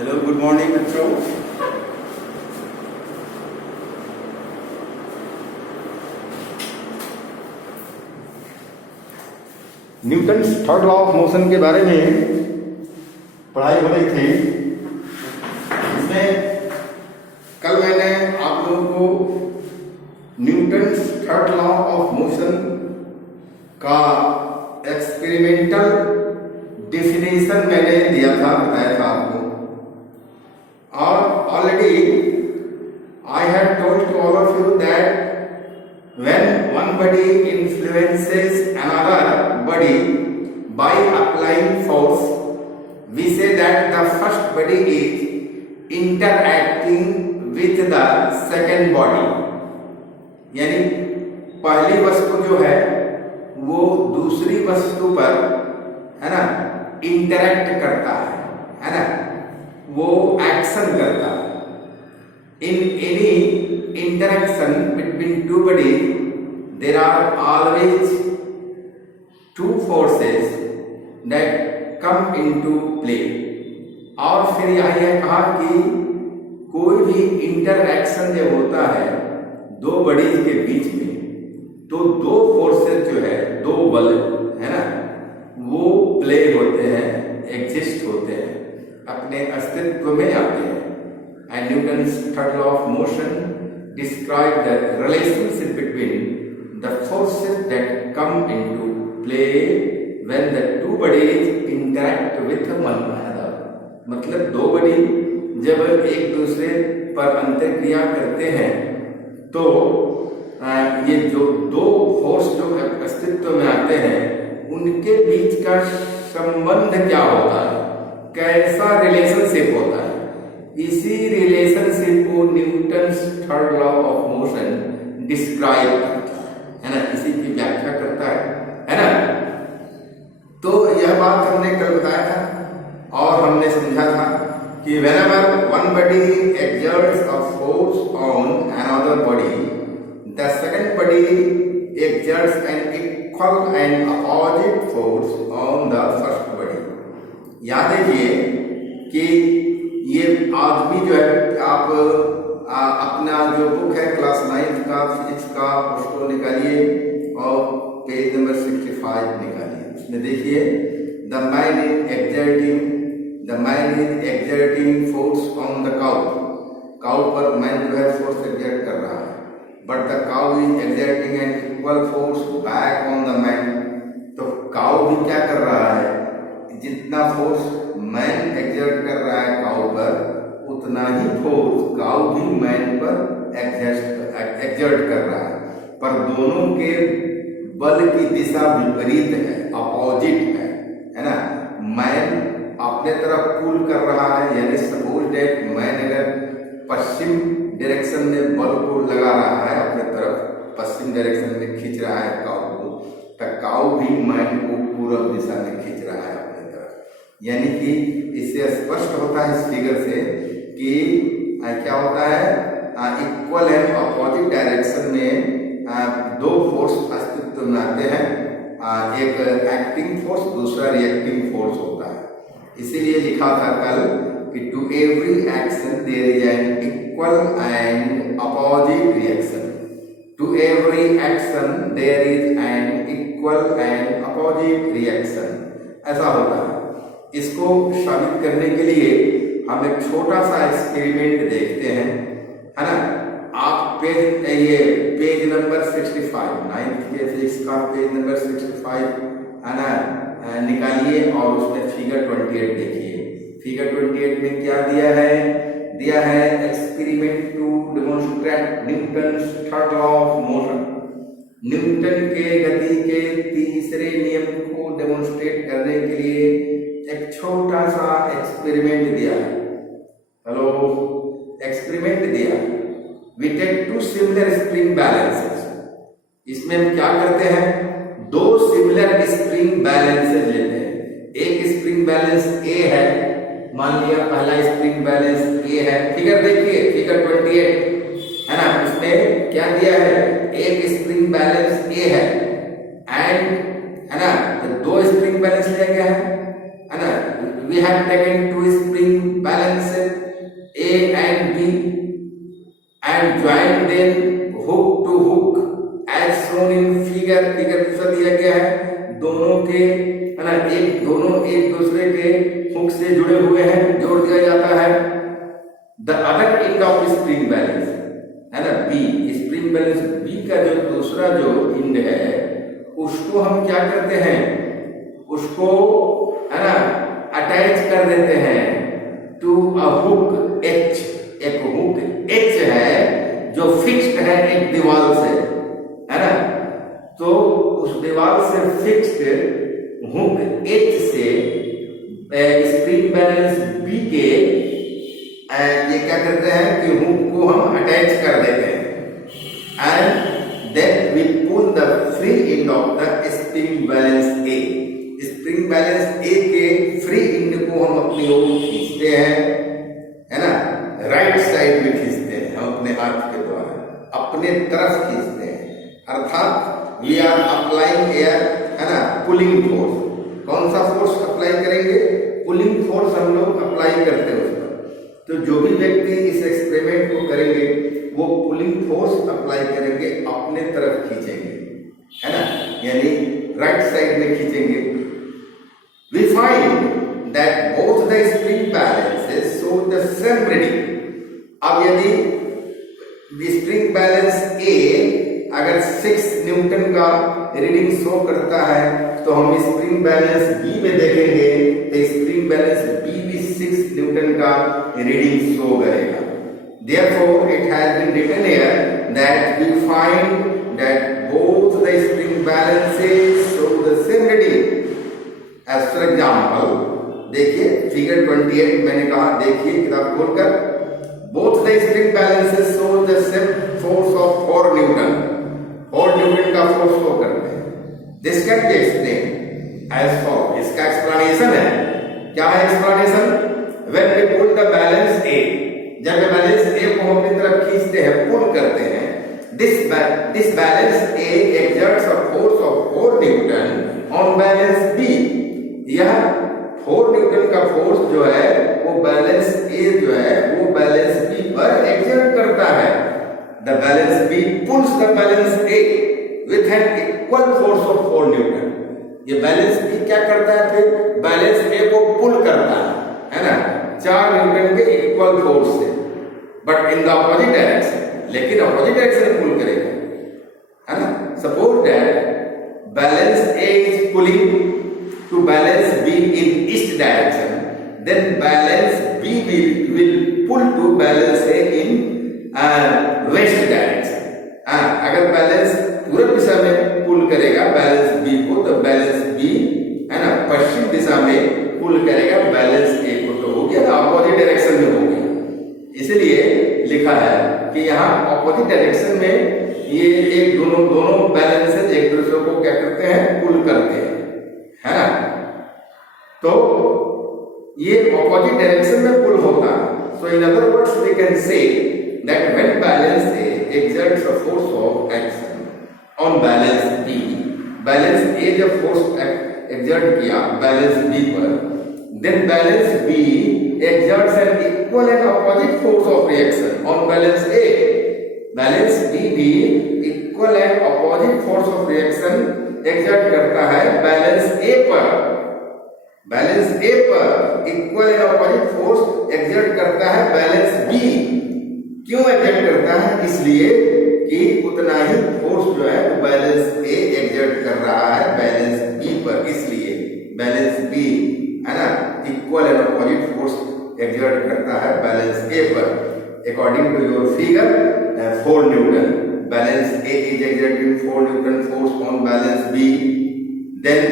Hello good morning बच्चों। Newton third law of motion के बारे में पढ़ाई हो रही थी। इसमें कल मैंने आप लोगों को Newton third law of motion का एक्सपेरिमेंटल डेफिनेशन मैंने दिया था, बताया था आपको। और already I had told to all of you that when one body influences another body by applying force, we say that the first body is interacting with the second body। यानी पहली वस्तु जो है वो दूसरी वस्तु पर, है ना, इंटरैक्ट करता है ना, वो एक्शन करता है। In any interaction between two bodies, there are always two forces that come into play। और फिर यह कहा कि कोई भी इंटरएक्शन जब होता है दो बॉडीज के बीच में, तो दो फोर्सेस जो है, दो बल, है ना, वो प्ले होते हैं, एग्जिस्ट होते हैं, अपने अस्तित्व में आते हैं। And Newton's third law of motion describes the relationship between the forces that come into play when the two bodies interact with one another। मतलब दो बॉडी जब एक दूसरे पर अंतर्क्रिया करते हैं तो ये जो दो फोर्स जो अस्तित्व में आते हैं उनके बीच का संबंध क्या होता है, कैसा रिलेशनशिप होता है। इसी रिलेशनशिप को Newton third law of motion describe करता है ना, इसी की व्याख्या करता है ना। तो यह बात हमने कल बताया था और हमने समझा था कि whenever one body exerts a force on another body, the second body exerts an equal and opposite force on the first body। याद रखिए कि ये आदमी जो है, आप अपना जो बुक है क्लास 9th का फिजिक्स का, उसको निकालिए और पेज नंबर 65 निकालिए। उसमें देखिए the man is exerting force on the cow. Cow पर मैन जो है फोर्स एक्सर्ट कर रहा है, but the cow is exerting an equal force back on the man. तो काउ भी क्या कर रहा है, जितना फोर्स मैन एक्सर्ट कर रहा है काउ पर, उतना ही फोर्स काउ भी मैन पर एक्सर्ट कर रहा है, पर दोनों के बल की दिशा विपरीत है, अपोजिट है ना। मैन अपने तरफ पुल कर रहा है, यानी सपोज दैट मैन अगर पश्चिम डायरेक्शन में बल को लगा रहा है, अपने तरफ पश्चिम डायरेक्शन में खींच रहा है काउ को, तो काउ भी मैन को पूर्व दिशा में खींच रहा है अपने तरफ। यानी कि इससे स्पष्ट होता है इस फिगर से कि क्या होता है, इक्वल एंड अपोजिट डायरेक्शन में दो फोर्स अस्तित्व में आते हैं, एक एक्टिंग फोर्स, दूसरा रिएक्टिंग फोर्स होता है। इसीलिए लिखा था कल कि to every action there is an equal and opposite reaction. To every action there is an equal and opposite reaction, ऐसा होता है। इसको साबित करने के लिए हम एक छोटा सा एक्सपेरिमेंट देखते हैं, है ना। आप पेज नंबर 65, 9th के फिजिक्स का पेज नंबर 65, है ना, निकालिए और उसमें फिगर 28 देखिए। फिगर 28 में क्या दिया है experiment to demonstrate Newton third law of motion. Newton के गति के तीसरे नियम को डेमोन्स्ट्रेट करने के लिए एक छोटा सा एक्सपेरिमेंट दिया है। हेलो, एक्सपेरिमेंट दिया। We take two similar spring balances. इसमें हम क्या करते हैं, दो सिमिलर स्प्रिंग बैलेंसेस लेते हैं। एक स्प्रिंग बैलेंस ए है, मान लिया पहला स्प्रिंग बैलेंस ए है। फिगर देखिए, फिगर 28 है ना, उसमें क्या दिया है, एक स्प्रिंग बैलेंस ए है एंड, है ना, तो दो स्प्रिंग बैलेंस लिया गया है ना। We have taken two spring balances figure दूसरा दिया गया है, दोनों के है ना दोनों एक दूसरे के हुक से जुड़े हुए हैं, जोड़ दिया जाता है। The other end of spring balance है ना बी, स्प्रिंग बैलेंस बी का जो दूसरा जो एंड है उसको हम क्या करते हैं, उसको है ना अटैच कर देते हैं टू अ हुक एच। एक हुक एच है जो फिक्स्ड है एक दीवार से, है ना, तो उस दीवार से फिक्स्ड हुक एच से स्प्रिंग बैलेंस बी के ये क्या करते हैं कि हुक को हम अटैच कर देते हैं and then we pull the free end of the spring balance A. Spring balance A के फ्री एंड को हम अपनी ओर खींचते हैं, है ना, राइट साइड में खींचते हैं हम अपने हाथ के द्वारा, अपने तरफ खींचते हैं, अर्थात वी आर अप्लाइंग एयर, है ना, पुलिंग फोर्स। कौन सा फोर्स अप्लाई करेंगे, पुलिंग फोर्स हम लोग अप्लाई करते हैं उस पर। तो जो भी व्यक्ति इस एक्सपेरिमेंट को करेंगे वो पुलिंग फोर्स अप्लाई करेंगे, अपने तरफ खींचेंगे, है ना, यानी राइट साइड में खींचेंगे। We find that both the spring balances show the same reading. अब यदि स्प्रिंग बैलेंस ए अगर 6 न्यूटन का रीडिंग शो करता है तो हम स्प्रिंग बैलेंस बी में देखेंगे तो स्प्रिंग बैलेंस बी भी 6 न्यूटन का रीडिंग शो करेगा। Therefore, it has been written here that we find that both the spring balances show the same reading. As for example, देखिए फिगर 28 मैंने कहा, देखिए किताब खोलकर, both the spring balances show the same force of 4 Newton। 4 Newton का force show करते हैं। This can be explained as follows। इसका एक्सप्लेनेशन है, क्या है explanation? When we pull the balance A, जब बैलेंस A को हम अपनी तरफ खींचते हैं, पुल करते हैं, this balance A exerts a force of 4 Newton on balance B। यह 4 न्यूटन का फोर्स जो है वो बैलेंस ए जो है वो बैलेंस बी पर एक्सर्ट करता है। The balance B pulls the balance A with an equal force of 4 newton. ये बैलेंस बी क्या करता है, फिर बैलेंस ए को पुल करता है ना, 4 न्यूटन के इक्वल फोर्स से, but in the opposite direction, लेकिन अपोजिट डायरेक्शन में पुल करेगा, है ना। Suppose that balance A is pulling to balance B in east direction, then balance B will pull to balance A in west direction। अगर balance पूर्व दिशा में पुल करेगा balance B को तो बैलेंस B है ना पश्चिम दिशा में पुल करेगा बैलेंस A को, तो हो गया ना, अपोजिट डायरेक्शन में हो गया। इसलिए लिखा है कि यहाँ अपोजिट डायरेक्शन में ये एक दोनों बैलेंसेज एक दूसरे को क्या करते हैं, पुल करते हैं, है ना। तो ये ऑपोजिट डायरेक्शन में पुल होता है। So in other words we can say that when balance A exerts a force of action on balance B, balance A जब फोर्स एक्सर्ट किया बैलेंस बी पर, then balance B exerts an equal and opposite force of reaction on balance A. Balance B भी equal and opposite force of reaction exert करता है balance A पर। Balance A पर equal and opposite force exert करता है balance B. क्यों exert करता है? इसलिए कि उतना ही फोर्स जो है वो बैलेंस ए एक्सर्ट कर रहा है बैलेंस बी पर, इसलिए बैलेंस बी है ना equal and opposite force exert करता है बैलेंस ए पर। According to your figure 4 newton, balance A is exerting 4 Newton force on balance B, then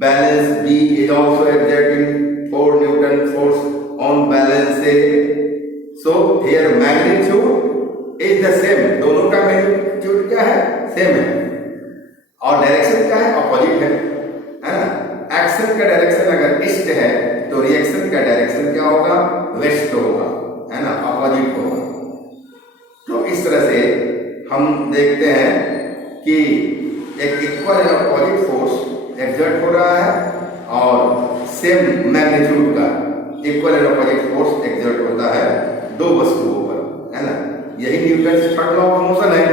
balance B is also exerting 4 Newton force on balance A. So here magnitude is the same, दोनों का magnitude क्या है, same है, और direction क्या है, opposite है ना। एक्शन का डायरेक्शन अगर ईस्ट है तो रिएक्शन का डायरेक्शन क्या होगा, वेस्ट होगा, है ना, अपोजिट होगा। तो इस तरह से हम देखते हैं कि एक equal and opposite force exert हो रहा है और सेम मैग्नीट्यूड का equal and opposite force exert होता है दो वस्तुओं पर, है ना। यही Newton third law of motion है।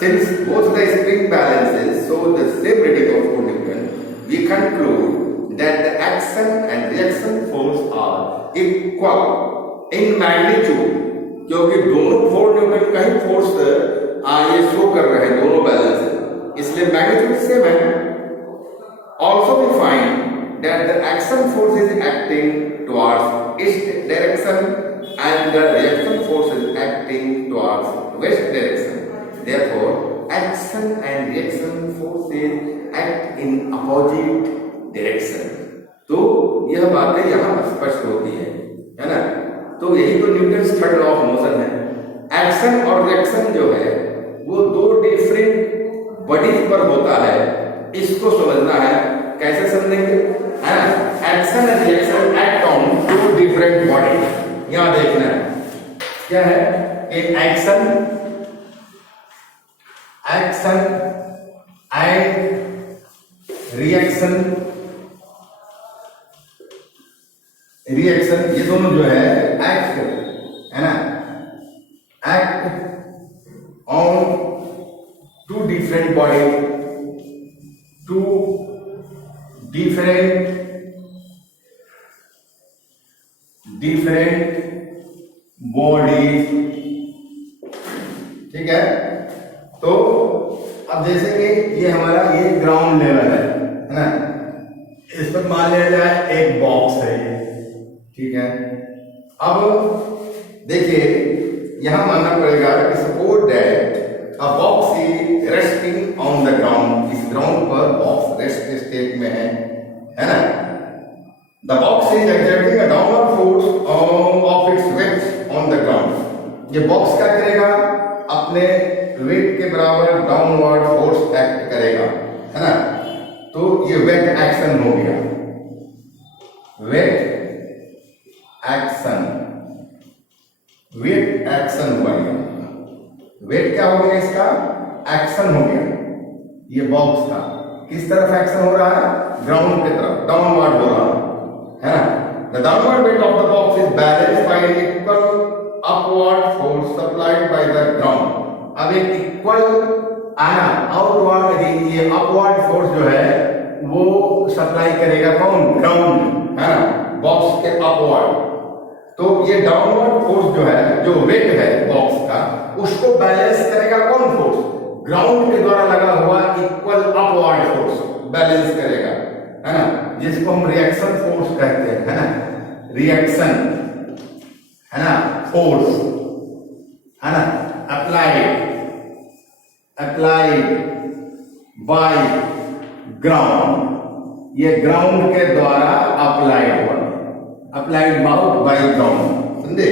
since both the spring balances show the same rating of 4 Newton, we conclude that the action and reaction force are equal in magnitude, क्योंकि दोनों 4 न्यूटन का ही फोर्स ये शो कर रहे हैं, दोनों balance है, इसलिए मैग्नीट्यूड सेम है. Also we find that the action force is acting towards east direction and the reaction force is acting towards west direction. Therefore, action and reaction forces act in opposite direction. तो यह बातें यहाँ स्पष्ट होती है ना. तो यही तो Newton's third law of motion है. एक्शन और रिएक्शन जो है वो दो डिफरेंट बॉडीज पर होता है, इसको समझना है. कैसे समझेंगे? Action and reaction act on two different bodies. यहां देखना है क्या है कि एक्शन एंड रिएक्शन ये दोनों जो है एक्ट है ना, act on two different bodies, two different bodies. ठीक है. तो अब जैसे कि ये हमारा ये ग्राउंड लेवल है ना, इस पर मान लिया जाए एक बॉक्स है ये. ठीक है. अब देखिए यहां मानना पड़ेगा कि suppose that a box is resting on the ground. इस ग्राउंड पर बॉक्स रेस्ट स्टेट में है ना. The box is exerting a downward force of its weight on the ground. ये बॉक्स क्या करेगा? अपने वेट के बराबर डाउनवर्ड फोर्स एक्ट करेगा, है ना. तो ये वेट एक्शन हो गया, वेट एक्शन हुआ. वेट क्या हो गया? इसका एक्शन हो गया. ये बॉक्स का किस तरफ एक्शन हो रहा है? ग्राउंड की तरफ, डाउनवर्ड हो रहा है ना. The downward weight of the box is balanced by an equal upward force supplied by the ground. अब एक इक्वल आना आउटवर्ड, ये अपवर्ड फोर्स जो है वो सप्लाई करेगा कौन? ग्राउंड, है ना, बॉक्स के अपवर्ड. तो ये डाउनवर्ड फोर्स जो है, जो वेट है बॉक्स का, उसको बैलेंस करेगा कौन फोर्स? ग्राउंड के द्वारा लगा हुआ इक्वल अपवर्ड फोर्स बैलेंस करेगा, है ना, जिसको हम रिएक्शन फोर्स कहते हैं, है ना. रिएक्शन है ना, फोर्स है ना, अप्लाइड बाय ग्राउंड. ये ग्राउंड के द्वारा अप्लाइड हुआ, अप्लाइड बाय ग्राउंड. समझे?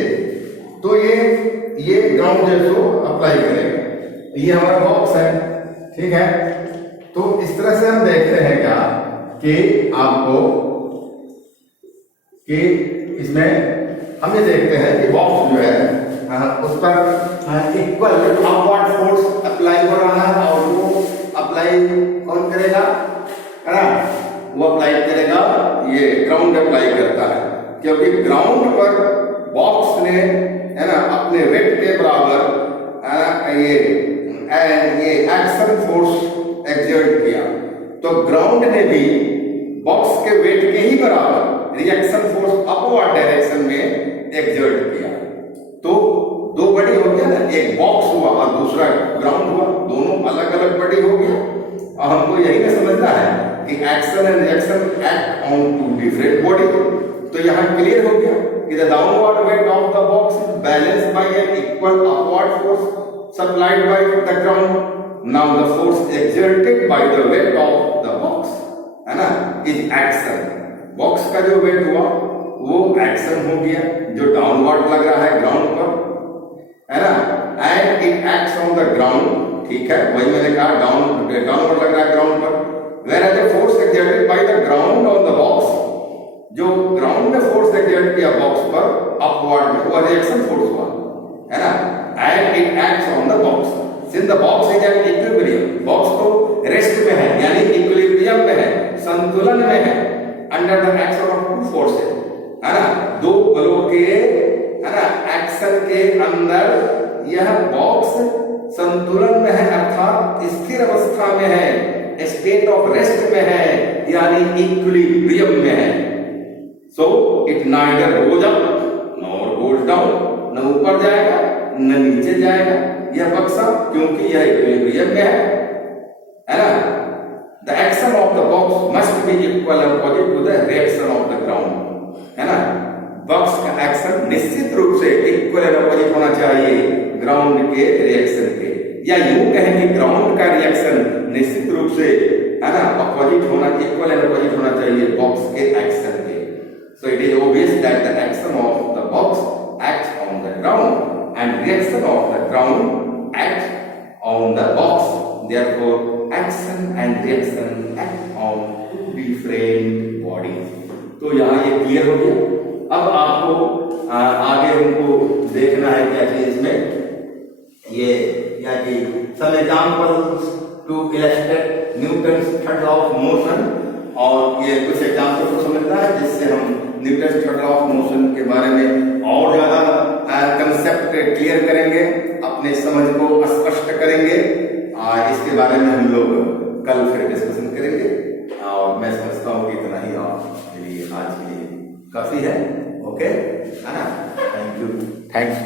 तो ये ग्राउंड जो अप्लाई करेगा. ये हमारा बॉक्स है. ठीक है. तो इस तरह से हम देखते हैं क्या कि आपको कि इसमें हम ये देखते हैं कि बॉक्स जो है उस पर इक्वल अपवर्ड फोर्स अप्लाई हो रहा है, और वो अप्लाई कौन करेगा? है ना, वो अप्लाई करेगा, ये ग्राउंड अप्लाई करता है, क्योंकि ग्राउंड पर बॉक्स ने, है ना, अपने वेट के बराबर ये एक्शन फोर्स एक्सर्ट किया. तो ग्राउंड ने भी बॉक्स के वेट के ही बराबर रिएक्शन फोर्स अपवर्ड डायरेक्शन में एक्सर्ट किया. तो दो बॉडी हो गया ना, एक बॉक्स हुआ और दूसरा ग्राउंड हुआ, दोनों अलग अलग बॉडी हो गया. और हमको यही ना समझना है कि action and reaction act on two different body. तो यहाँ क्लियर हो गया कि the downward weight of the box is balanced by an equal upward force supplied by the ground. Now the force exerted by the weight of the box, है ना, is action. Box का जो wait हुआ वो action हो गया, जो downward लग रहा है ग्राउंड पर, है ना. And it acts on the ground. ठीक है, वही मैंने कहा, डाउनवर्ड लग रहा है ग्राउंड पर. Whereas the force exerted by the ground on the box, जो ग्राउंड में फोर्स एक्सर्ट किया बॉक्स पर अपवर्ड में, वो रिएक्शन फोर्स हुआ, है ना. And it acts on the box. Since the box is at equilibrium, box तो रेस्ट में है, यानी इक्विलिब्रियम में है, संतुलन में है, under the action of two forces, है ना, दो बलों के, है ना, एक्शन के अंदर यह बॉक्स संतुलन में है, अर्थात अवस्था में है, स्टेट ऑफ रेस्ट में है, यानी इक्विलिब्रियम में है। So it neither goes up nor goes down, न ऊपर जाएगा न नीचे जाएगा यह बक्सा, क्योंकि यह इक्विलिब्रियम में है ना। The action of the box must be equal and opposite to the reaction of the ground, है ना। बॉक्स का एक्शन निश्चित रूप से इक्वल एंड अपोजिट होना चाहिए ग्राउंड के रिएक्शन के, या यूं कहें कि ग्राउंड का रिएक्शन निश्चित रूप से, है ना, अपोजिट होना, इक्वल एंड अपोजिट होना चाहिए बॉक्स के एक्शन के। So it is obvious that the action of the box act on the ground and reaction of the ground act on the box. Therefore, action and reaction act on two different bodies. तो यहाँ ये clear हो गया। अब आपको आगे हमको देखना है क्या चीज इसमें, ये या कि some examples to illustrate Newton's third law of motion, और ये कुछ एग्जाम्पल को समझना है जिससे हम Newton third law of motion के बारे में और ज्यादा कंसेप्ट क्लियर करेंगे, अपने समझ को स्पष्ट करेंगे। इसके बारे में हम लोग कल फिर डिस्कशन करेंगे, और मैं समझता हूँ कि इतना ही आपके लिए आज के लिए काफी है। ओके, है ना। Thank you, thanks.